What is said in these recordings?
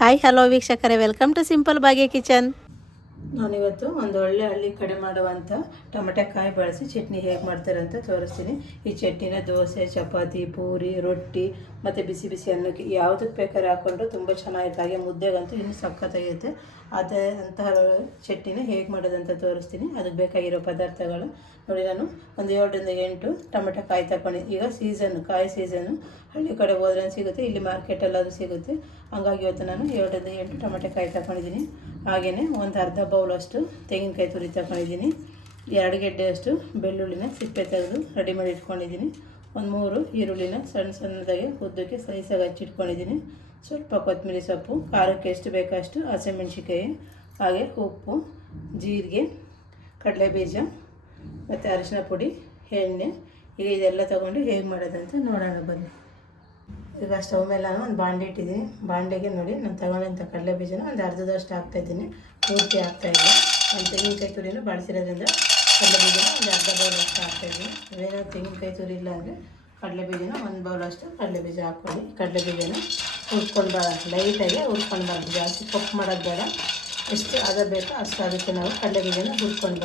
Hi hello ವೀಕ್ಷಕರೇ, welcome to simple Bhagya kitchen. ನಾನಿವತ್ತು ಒಂದು ಒಳ್ಳೆ ಹಳ್ಳಿ ಕಡೆ ಮಾಡುವಂಥ ಟೊಮೆಟೊಕಾಯಿ ಬಳಸಿ ಚಟ್ನಿ ಹೇಗೆ ಮಾಡ್ತಾರೆ ಅಂತ ತೋರಿಸ್ತೀನಿ. ಈ ಚಟ್ನಿನ ದೋಸೆ, ಚಪಾತಿ, ಪೂರಿ, ರೊಟ್ಟಿ ಮತ್ತು ಬಿಸಿ ಬಿಸಿ ಅನ್ನಕ್ಕೆ ಯಾವುದಕ್ಕೆ ಬೇಕಾದ್ರೆ ಹಾಕ್ಕೊಂಡ್ರು ತುಂಬ ಚೆನ್ನಾಗಿರುತ್ತೆ. ಹಾಗೆ ಮುದ್ದೆಗಂತೂ ಇನ್ನೂ ಸಖತ್ತಾಗಿರುತ್ತೆ. ಅಂತಹ ಚಟ್ನಿನ ಹೇಗೆ ಮಾಡೋದಂತ ತೋರಿಸ್ತೀನಿ. ಅದಕ್ಕೆ ಬೇಕಾಗಿರೋ ಪದಾರ್ಥಗಳು ನೋಡಿ. ನಾನು ಒಂದು 7ರಿಂದ 8 ಟೊಮೆಟೊ ಕಾಯಿ ತಗೊಂಡಿದ್ದೀನಿ. ಈಗ ಕಾಯಿ ಸೀಸನ್ನು ಹಳ್ಳಿ ಕಡೆ ಹೋದ್ರೆ ಸಿಗುತ್ತೆ, ಇಲ್ಲಿ ಮಾರ್ಕೆಟಲ್ಲಾದರೂ ಸಿಗುತ್ತೆ. ಹಂಗಾಗಿ ಇವತ್ತು ನಾನು 7ರಿಂದ 8 ಟೊಮೆಟೊ ಕಾಯಿ ತಗೊಂಡಿದ್ದೀನಿ. ಹಾಗೆಯೇ ಒಂದು ಅರ್ಧ ಬೌಲಷ್ಟು ತೆಂಗಿನಕಾಯಿ ತುರಿ ತಗೊಂಡಿದ್ದೀನಿ. 2 ಗೆಡ್ಡೆಯಷ್ಟು ಬೆಳ್ಳುಳ್ಳಿನ ಸಿಪ್ಪೆ ತೆಗೆದು ರೆಡಿ ಮಾಡಿ ಇಟ್ಕೊಂಡಿದ್ದೀನಿ. ಒಂದು 3 ಈರುಳ್ಳಿನ ಸಣ್ಣದಾಗಿ ಉದ್ದಕ್ಕೆ ಸ್ಲೈಸಾಗಿ ಹಚ್ಚಿಟ್ಕೊಂಡಿದ್ದೀನಿ. ಸ್ವಲ್ಪ ಕೊತ್ತಂಬರಿ ಸೊಪ್ಪು, ಖಾರಕ್ಕೆ ಎಷ್ಟು ಬೇಕಷ್ಟು ಹಸಿಮೆಣ್ಸಿಕಾಯಿ, ಹಾಗೆ ಉಪ್ಪು, ಜೀರಿಗೆ, ಕಡಲೆಬೀಜ ಮತ್ತು ಅರಿಶಿನ ಪುಡಿ, ಎಣ್ಣೆ. ಈಗ ಇದೆಲ್ಲ ತೊಗೊಂಡು ಹೇಗೆ ಮಾಡೋದಂತ ನೋಡೋಣ ಬನ್ನಿ. ಈಗ ಸ್ಟವ್ ಮೇಲೆ ನಾನು ಒಂದು ಬಾಂಡೆ ಇಟ್ಟಿದ್ದೀನಿ. ಬಾಂಡೆಗೆ ನೋಡಿ ನಾನು ತಗೊಂಡಂಥ ಕಡಲೆಬೀಜನ ಒಂದು ಅರ್ಧದಷ್ಟು ಹಾಕ್ತಾಯಿದ್ದೀನಿ, ಪೂರ್ತಿ ಹಾಕ್ತಾಯಿಲ್ಲ. ಒಂದು ತೆಂಗಿನಕಾಯಿ ತುರಿನೂ ಬಳಸಿರೋದ್ರಿಂದ ಕಡಲೆಬೀಜನ ಒಂದು ಅರ್ಧ ಬೌಲಷ್ಟು ಹಾಕ್ತಾಯಿದ್ದೀನಿ. ಏನಾದ್ರು ತೆಂಗಿನಕಾಯಿ ತುರಿ ಇಲ್ಲ ಅಂದರೆ ಕಡಲೆಬೀಜನ 1 ಬೌಲಷ್ಟು ಕಡಲೆಬೀಜ ಹಾಕ್ಕೊಳ್ಳಿ. ಕಡಲೆಬೀಜನ ಹುರ್ಕೊಂಡು ಲೈಟಾಗಿ ಹುರ್ಕೊಂಡು ಜಾಸ್ತಿ ಕಪ್ಪು ಮಾಡೋದು ಬೇಡ. ಎಷ್ಟು ಅದ ಬೇಕೋ ಅಷ್ಟು ಅದಕ್ಕೆ ನಾವು ಕಡಲೆಬೀಜನ ಹುರ್ಕೊಂಡು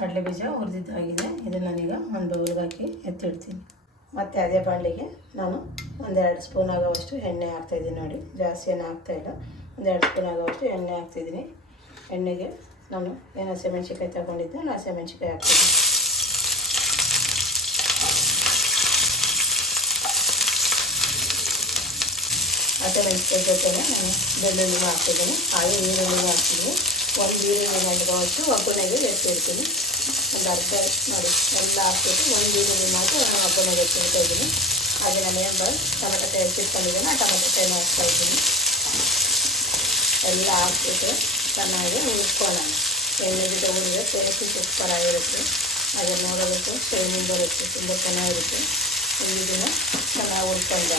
ಕಡಲೆಬೀಜ ಹುರಿದಿದ್ದಾಗಿದೆ. ಇದನ್ನು ನಾನೀಗ ಒಂದು ಬೌಲ್ಗೆ ಹಾಕಿ ಎತ್ತಿಡ್ತೀನಿ. ಮತ್ತು ಅದೇ ಬಾಣಲಿಗೆ ನಾನು 1-2 ಸ್ಪೂನ್ ಆಗೋವಷ್ಟು ಎಣ್ಣೆ ಹಾಕ್ತಾಯಿದ್ದೀನಿ. ನೋಡಿ, ಜಾಸ್ತಿ ಎಣ್ಣೆ ಹಾಕ್ತಾಯಿಲ್ಲ, 1-2 ಸ್ಪೂನ್ ಆಗೋವಷ್ಟು ಎಣ್ಣೆ ಹಾಕ್ತಿದ್ದೀನಿ. ಎಣ್ಣೆಗೆ ನಾನು ಏನು ಹಸಿಮೆಣ್ಸಿಕಾಯಿ ತಗೊಂಡಿದ್ದೆ, ನಾನು ಹಸಿಮೆಣ್ಸಿಕಾಯಿ ಹಾಕ್ತಿದ್ದೀನಿ. ಹಸಿಮೆಣ್ಸಿಕಾಯಿ ಜೊತೆಗೆ ನಾನು ಬೆಳ್ಳುಳ್ಳಿ ಹಾಕ್ತಿದ್ದೀನಿ, ಹಾಗೆ ಈರುಳ್ಳಿ ಹಾಕ್ತಿದ್ದೀನಿ. ಒಂದು ಈರುಳ್ಳಿ ಆಗೋವಷ್ಟು ಒಗ್ಗರಣೆಗೆ ಎತ್ತಿಡ್ತೀನಿ. ಒಂದು ಅರ್ಧ ನೋಡಿ ಎಲ್ಲ ಹಾಕ್ಬಿಟ್ಟು ಒಂದು ಈರುಳ್ಳಿ ಮಾತ್ರ ನಾನು ಒಗ್ಗರಣೆಗೆ ಎತ್ತಿಡ್ತಾ ಇದ್ದೀನಿ. ಹಾಗೆ ನಾನು ಏನು ಟೊಮೆಟೊ ಎತ್ತಿಟ್ಕೊಂಡಿದ್ದೀನಿ, ಆ ಟೊಮೆಟೊ ಹಾಕ್ತಾಯಿದ್ದೀನಿ. ಎಲ್ಲ ಹಾಕ್ಬಿಟ್ಟು ಚೆನ್ನಾಗಿ ಹುರ್ಕೊಳ್ಳೋಣ. ಎಣ್ಣೆ ಜೊತೆ ಹುರಿದ್ರೆ ಟೇಸ್ಟ್ ಸೂಪರ್ ಆಗಿರುತ್ತೆ. ಹಾಗೆ ನೋಡೋದಕ್ಕೆ ಶೈನಿಂಗ್ ಬರುತ್ತೆ, ತುಂಬ ಚೆನ್ನಾಗಿರುತ್ತೆ. ಇದನ್ನು ಚೆನ್ನಾಗಿ ಹುರ್ಕೊಂಡು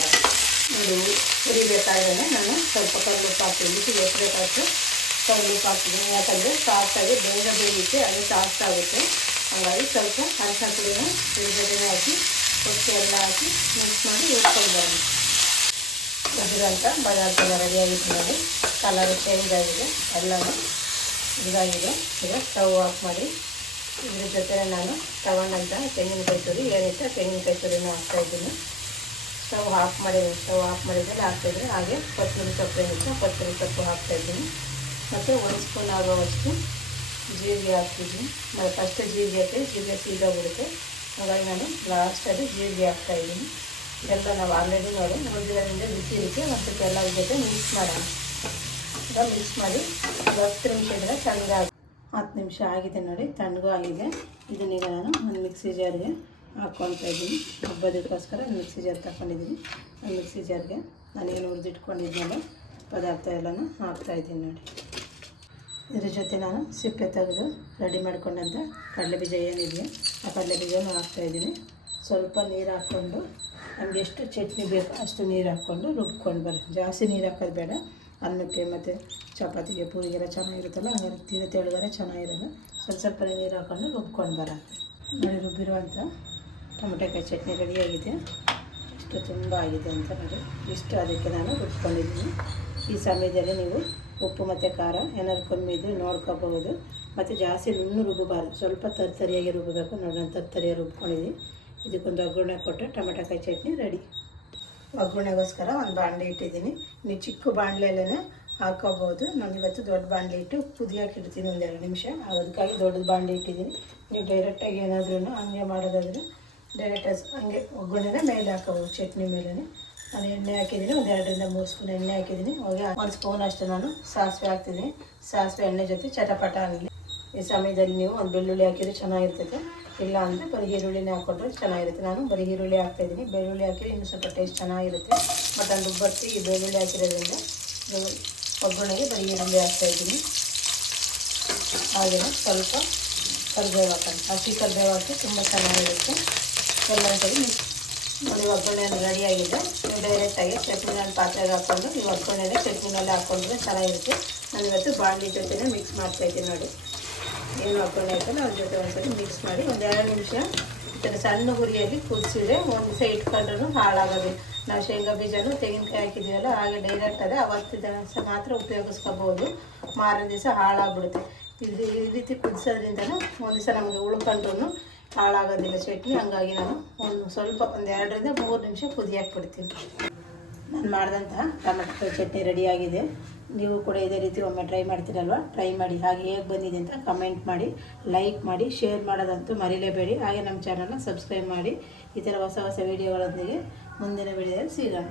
ನೋಡಿ. ಹುರಿಬೇಕಾದ್ರೆ ನಾನು ಸ್ವಲ್ಪ ಕಲ್ಲುಪ್ಪು ಹಾಕ್ತೀನಿ. ಬಿಸಿಗೆ ಎಷ್ಟು ಬೇಕಾಷ್ಟು ಕಲ್ಲುಪ್ಪು ಹಾಕ್ತೀನಿ. ಯಾಕಂದರೆ ಸಾಫ್ಟಾಗಿ ಬೇಗ ಬೇಯುತ್ತೆ, ಅದು ಸಾಫ್ಟ್ ಆಗುತ್ತೆ. ಹಾಗಾಗಿ ಸ್ವಲ್ಪ ಅರಿಶಿನ ಪುಡಿನ ಜೊತೆಗೆ ಹಾಕಿ ಹೊಟ್ಟೆ ಎಲ್ಲ ಹಾಕಿ ಮಿಕ್ಸ್ ಮಾಡಿ ಹುರ್ಕೊಂಡು ಬರೋಣ. ಉದ್ದಿರಂತ ಪದಾರ್ಥ ರೆಡಿಯಾಗಿತ್ತು ನೋಡಿ. ಕಲರ್ ಚೇಂಜ್ ಆಗಿದೆ, ಎಲ್ಲನೂ ಇದಾಗಿದೆ. ಈಗ ಸ್ಟವ್ ಆಫ್ ಮಾಡಿ ಇದ್ರ ಜೊತೆ ನಾನು ತಗೊಂಡಂಥ ತೆಂಗಿನಕಾಯಿ ತುರಿ ಏನಿತ್ತು, ತೆಂಗಿನಕಾಯಿ ತುರಿನ ಹಾಕ್ತಾಯಿದ್ದೀನಿ. ಸ್ಟವ್ ಆಫ್ ಮಾಡಿದ್ಮೇಲೆ ಹಾಕ್ತಾಯಿದ್ದೀನಿ. ಹಾಗೆ ಕೊತ್ತಂಬರಿ ಸೊಪ್ಪು ಏನಿತ್ತು, ಕೊತ್ತಂಬರಿ ಸೊಪ್ಪು ಹಾಕ್ತಾಯಿದ್ದೀನಿ. ಮತ್ತು 1 ಸ್ಪೂನ್ ಆಗುವಷ್ಟು ಜೀರಿಗೆ ಹಾಕ್ತಿದ್ದೀನಿ. ಮತ್ತು ಫಸ್ಟ್ ಜೀರಿಗೆ ಸೀದೋಗ್ಬಿಡುತ್ತೆ. ಹಾಗಾಗಿ ನಾನು ಲಾಸ್ಟಲ್ಲಿ ಜೀರಿಗೆ ಹಾಕ್ತಾಯಿದ್ದೀನಿ. ಎಲ್ಲ ನಾವು ಆಲ್ರೆಡಿ ನೋಡಿ ಹುರಿದಿರೋದ್ರಿಂದ ಬಿಸಿ ಇರುತ್ತೆ. ಮತ್ತು ಎಲ್ಲ ಜೊತೆ ಮಿಕ್ಸ್ ಮಾಡೋಣ. ಈಗ ಮಿಕ್ಸ್ ಮಾಡಿ 10 ನಿಮಿಷ ಇದ್ದರೆ ತಣ್ಣಗಾಗಿ 10 ನಿಮಿಷ ಆಗಿದೆ ನೋಡಿ, ತಣ್ಣಗೂ ಆಗಿದೆ. ಇದನ್ನೀಗ ನಾನು ಒಂದು ಮಿಕ್ಸಿ ಜಾರ್ಗೆ ಹಾಕ್ಕೊಳ್ತಾ ಇದ್ದೀನಿ. ಹಬ್ಬದಕ್ಕೋಸ್ಕರ ಮಿಕ್ಸಿ ಜಾರ್ ತಗೊಂಡಿದ್ದೀನಿ. ಆ ಮಿಕ್ಸಿ ಜಾರ್ಗೆ ನಾನೇನು ಹುರಿದಿಟ್ಕೊಂಡಿದ್ಮೇಲೆ ಪದಾರ್ಥ ಎಲ್ಲನೂ ಹಾಕ್ತಾಯಿದ್ದೀನಿ ನೋಡಿ. ಇದ್ರ ಜೊತೆ ನಾನು ಸಿಪ್ಪೆ ತೆಗೆದು ರೆಡಿ ಮಾಡ್ಕೊಂಡಂಥ ಕಡಲೆಬೀಜ ಏನಿದೆಯೋ ಆ ಕಡಲೆಬೀಜನೂ ಹಾಕ್ತಾಯಿದ್ದೀನಿ. ಸ್ವಲ್ಪ ನೀರು ಹಾಕ್ಕೊಂಡು ನಮಗೆ ಎಷ್ಟು ಚಟ್ನಿ ಬೇಕೋ ಅಷ್ಟು ನೀರು ಹಾಕ್ಕೊಂಡು ರುಬ್ಕೊಂಡು ಜಾಸ್ತಿ ನೀರು ಹಾಕೋದು ಬೇಡ. ಅನ್ನಕ್ಕೆ ಮತ್ತು ಚಪಾತಿಗೆ ಪೂರಿಗೆಲ್ಲ ಚೆನ್ನಾಗಿರುತ್ತಲ್ಲ, ಹಂಗಾಗಿ ತೆಳುಗರೆ ಚೆನ್ನಾಗಿರಲ್ಲ. ಸ್ವಲ್ಪ ನೀರು ಹಾಕ್ಕೊಂಡು ರುಬ್ಕೊಂಡು ನೋಡಿ. ರುಬ್ಬಿರುವಂಥ ಟೊಮೆಟೊಕಾಯಿ ಚಟ್ನಿ ರೆಡಿಯಾಗಿದೆ. ಇಷ್ಟು ತುಂಬ ಆಗಿದೆ ಅಂತ ನೋಡಿ. ಇಷ್ಟು ಅದಕ್ಕೆ ನಾನು ರುಬ್ಕೊಂಡಿದ್ದೀನಿ. ಈ ಸಮಯದಲ್ಲಿ ನೀವು ಉಪ್ಪು ಮತ್ತು ಖಾರ ಏನಾದ್ರು ಕಮ್ಮಿ ಇದ್ದರೆ ನೋಡ್ಕೋಬಹುದು. ಮತ್ತು ಜಾಸ್ತಿ ನುಣ್ಣು ರುಬ್ಬಬಾರ್ದು, ಸ್ವಲ್ಪ ತರಿಯಾಗಿ ರುಬ್ಬಬೇಕು ನೋಡಿ. ನಾನು ತರಿಯಾಗಿ ರುಬ್ಕೊಂಡಿದ್ದೀನಿ. ಇದಕ್ಕೊಂದು ಒಗ್ಗರಣೆ ಕೊಟ್ಟರೆ ಟೊಮೆಟೊಕಾಯಿ ಚಟ್ನಿ ರೆಡಿ. ಒಗ್ಗರಣೆಗೋಸ್ಕರ ಒಂದು ಬಾಣಲೆ ಇಟ್ಟಿದ್ದೀನಿ. ನೀವು ಚಿಕ್ಕ ಬಾಣಲೆಯಲ್ಲೇ ಹಾಕೋಬೋದು. ನಾನು ಇವತ್ತು ದೊಡ್ಡ ಬಾಣಲೆ ಇಟ್ಟು ಕುದಿಯೋಕೆ ಇಡ್ತೀನಿ 1-2 ನಿಮಿಷ. ಅದಕ್ಕಾಗಿ ದೊಡ್ಡದು ಬಾಣಲೆ ಇಟ್ಟಿದ್ದೀನಿ. ನೀವು ಡೈರೆಕ್ಟಾಗಿ ಏನಾದ್ರೂ ಹಂಗೆ ಮಾಡೋದಾದರೆ ಡೈರೆಕ್ಟಾಗಿ ಹಂಗೆ ಒಗ್ಗರಣೆನೇ ಮೇಲೆ ಹಾಕೋಬೋದು, ಚಟ್ನಿ ಮೇಲೇ. ನಾನು ಎಣ್ಣೆ ಹಾಕಿದ್ದೀನಿ, 2-3 ಸ್ಪೂನ್ ಎಣ್ಣೆ ಹಾಕಿದ್ದೀನಿ. ಹೋಗಿ 1 ಸ್ಪೂನ್ ಅಷ್ಟು ನಾನು ಸಾಸಿವೆ ಹಾಕ್ತಿದ್ದೀನಿ. ಸಾಸಿವೆ ಎಣ್ಣೆ ಜೊತೆ ಚಟಪಟ ಆಗಲಿ. ಈ ಸಮಯದಲ್ಲಿ ನೀವು ಒಂದು ಬೆಳ್ಳುಳ್ಳಿ ಹಾಕಿದರೆ ಚೆನ್ನಾಗಿರ್ತದೆ. ಇಲ್ಲ ಅಂದರೆ ಬರೀ ಈರುಳ್ಳಿನೇ ಹಾಕ್ಕೊಂಡ್ರೆ ಚೆನ್ನಾಗಿರುತ್ತೆ. ನಾನು ಬರೀ ಈರುಳ್ಳಿ ಹಾಕ್ತಾಯಿದ್ದೀನಿ. ಬೆಳ್ಳುಳ್ಳಿ ಹಾಕಿದ್ರೆ ಇನ್ನೂ ಸ್ವಲ್ಪ ಟೇಸ್ಟ್ ಚೆನ್ನಾಗಿರುತ್ತೆ. ಬಟ್ ನಾನು ರುಬ್ಬರ್ತಿ ಈ ಬೆಳ್ಳುಳ್ಳಿ ಹಾಕಿರೋದ್ರಿಂದ ಒಗ್ಗರಣೆಗೆ ಬರೀ ಈರುಳ್ಳಿ ಹಾಕ್ತಾಯಿದ್ದೀನಿ. ಹಾಗೆಯೇ ಸ್ವಲ್ಪ ಕರಿಬೇವು ಹಾಕೋಣ. ಹಸಿ ಕರಿಬೇವು ಹಾಕಿ ತುಂಬ ಚೆನ್ನಾಗಿರುತ್ತೆ. ಎಲ್ಲ ಸರಿ ನೋಡಿ. ಒಗ್ಗರಣೆ ರೆಡಿಯಾಗಿದೆ. ನೀವು ಡೈರೆಕ್ಟಾಗಿ ಚಟ್ನಿನಲ್ಲಿ ಪಾತ್ರೆಗೆ ಹಾಕ್ಕೊಂಡು ನೀವು ಒಗ್ಗರಣೆಗೆ ಚಟ್ನಿನಲ್ಲಿ ಹಾಕ್ಕೊಂಡ್ರೆ ಚೆನ್ನಾಗಿರುತ್ತೆ. ನಾನು ಇವತ್ತು ಬಾಣಲಿ ಜೊತೆನೇ ಮಿಕ್ಸ್ ಮಾಡ್ತಾಯಿದ್ದೀನಿ ನೋಡಿ. ಏನು ಒಗ್ಗರಣೆ ಹಾಕಲ್ಲ ಅದ್ರ ಜೊತೆ ಒಂದ್ಸರಿ ಮಿಕ್ಸ್ ಮಾಡಿ 1-2 ನಿಮಿಷ ಈ ಥರ ಸಣ್ಣ ಹುರಿಯಾಗಿ ಕುದಿಸಿದ್ರೆ ಒಂದು ಸೈಡ್ ಇಟ್ಕೊಂಡ್ರೂ ಹಾಳಾಗೋದು. ನಾವು ಶೇಂಗಾ ಬೀಜನು ತೆಂಗಿನಕಾಯಿ ಹಾಕಿದ್ದೀವಲ್ಲ ಹಾಗೆ ಡೈರೆಕ್ಟ್ ಅದೇ ಅವತ್ತು ದಿವಸ ಮಾತ್ರ ಉಪಯೋಗಿಸ್ಕೋಬೋದು. ಮಾರನೇ ದಿವಸ ಹಾಳಾಗ್ಬಿಡುತ್ತೆ. ಈ ರೀತಿ ಕುದಿಸೋದ್ರಿಂದನೂ ಒಂದು ದಿವಸ ನಮಗೆ ಉಳ್ಕೊಂಡ್ರೂ ಹಾಳಾಗೋದಿಲ್ಲ ಚಟ್ನಿ. ಹಂಗಾಗಿ ನಾನು ಒಂದು 2ರಿಂದ 3 ನಿಮಿಷ ಕುದಿಯಾಕ್ಬಿಡ್ತೀನಿ. ನಾನು ಮಾಡಿದಂತಹ ಟೊಮೆಟೊ ಚಟ್ನಿ ರೆಡಿಯಾಗಿದೆ. ನೀವು ಕೂಡ ಇದೇ ರೀತಿ ಒಮ್ಮೆ ಟ್ರೈ ಮಾಡ್ತೀರಲ್ವ, ಟ್ರೈ ಮಾಡಿ. ಹಾಗೆ ಹೇಗೆ ಬಂದಿದೆ ಅಂತ ಕಮೆಂಟ್ ಮಾಡಿ, ಲೈಕ್ ಮಾಡಿ, ಶೇರ್ ಮಾಡೋದಂತೂ ಮರಿಲೇಬೇಡಿ. ಹಾಗೆ ನಮ್ಮ ಚಾನಲ್ನ ಸಬ್ಸ್ಕ್ರೈಬ್ ಮಾಡಿ. ಈ ಥರ ಹೊಸ ಹೊಸ ವೀಡಿಯೋಗಳೊಂದಿಗೆ ಮುಂದಿನ ವೀಡಿಯೋದಲ್ಲಿ ಸಿಗೋಣ.